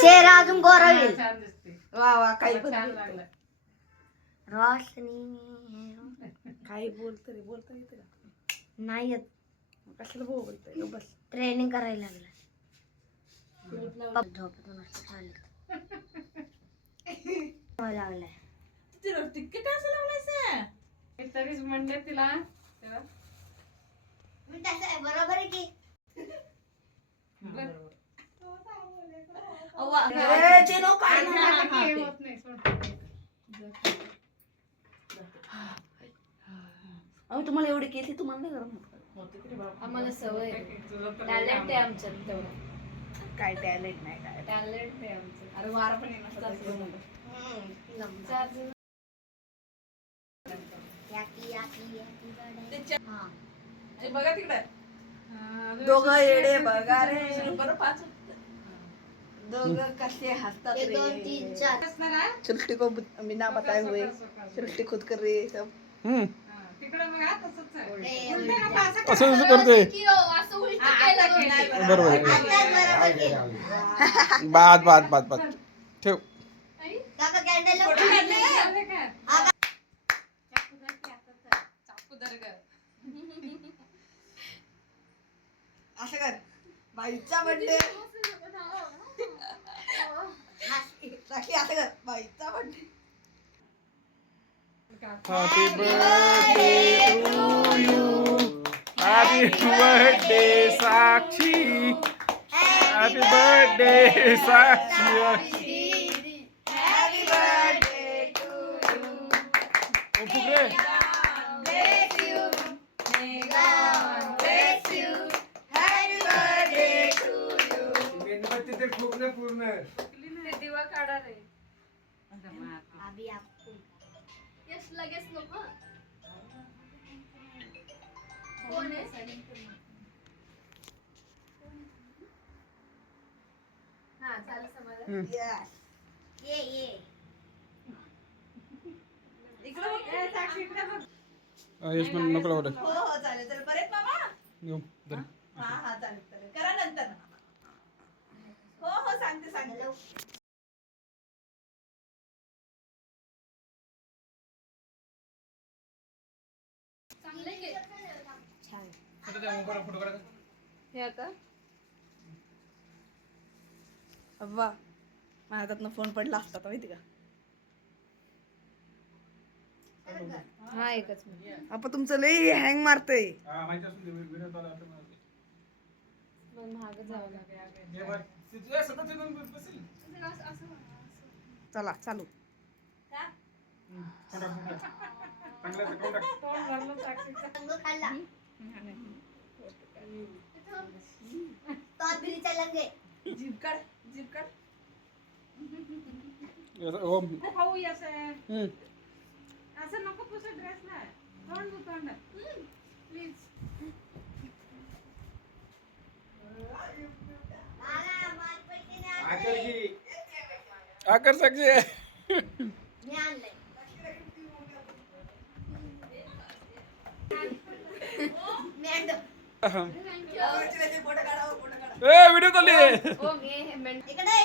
चेहरा अजून गोरा होईल. छान दिसते. वा वा काही पण छान बोलते. लागलं. रोशनी काही बोलत रे बोलता येते का नाही येत. कशाला बोलतोय बस ट्रेनिंग करायला लागलं. झोपेतून असं चाललं. लागलाय तिला टिक्के काय असं लावलायस मी तरीच म्हणले तिला तेव्हा. मी तसं आहे, बरोबर आहे की. ते नो काय काही होत नाही, सोड. अहो तुम्हाला एवढी केली तुम्हाला नाही गरम होत आम्हाला सवय टॅलेंट आहे आमच्यात तेवढं. काय टॅलेंट नाही काय टॅलेंट आहे आमचं. अरे वारा पण येणार याकी याकी याकी बडे. हा. बघा तिकडे हा, दोघं येडे बघा रे बरं पाच दोघं कसे हसतात एक, रे 2, 3, 4. असणार हा? सृष्टि को बिना बताए हुए सृष्टि खुद कर रही है सब हा, तिकडं मग हा तसंच आहे. उलटं नको, असं असं कसं करते असं उलट केलं बघ. नाही बरोबर आहे. आताच बरोबर केलं. बाद ठेव. काका कॅन्डल लाव. झालं का? चाकू धर की आता तर. चाकू धर गं. असं कर बाईचा बर्थडे राखी असं कर बाईचा birthday happy birthday to you. Happy birthday Sakshi. Happy birthday Sakshi. Happy birthday to you ओ फुगरे. bless you may God bless you happy birthday to you मेणबत्ती ते फुगले पूर्ण. ते दिवा काढा रे. अभी आपको यश लगेच नको. कोण आहे? हा चालेल समाधान. yes ये इकडे बघ ए, साक्षी इकडे बघ यश पण नको लावू. हो हो चालेल चालेल बरेच मामा घेऊ धर. हा चालेल चालेल करा नंतर हो हो सांगते चांगलं आहे की? छान. हे आता अव्वा माझ्या हातातनं फोन पडला असता तर माहिती का हा एकच मिनिट. आपण तुमचं लई हँग मारतय हा, माहिती असून दे, विनोद आला आता मला. पण महाग जावं लागेल. हे बघ, तुझ्या सतत येऊन बसेल. चला चालू तोंड टाक. चांगलं आहे, तोंड टाक. तोंड भरलं साक्षीचं. रंग खाल्ला. तो बिरीचा लंगे. जीभ काढ हो. खाऊ असं हम्म. असं नको पुसत ड्रेस नाही. तोंड प्लीज. आकर साक्षी. मी आणलंय. मी आणलं. फोटो काढा ए व्हिडिओ चालली आहे. हो मी हे मेंट इकडे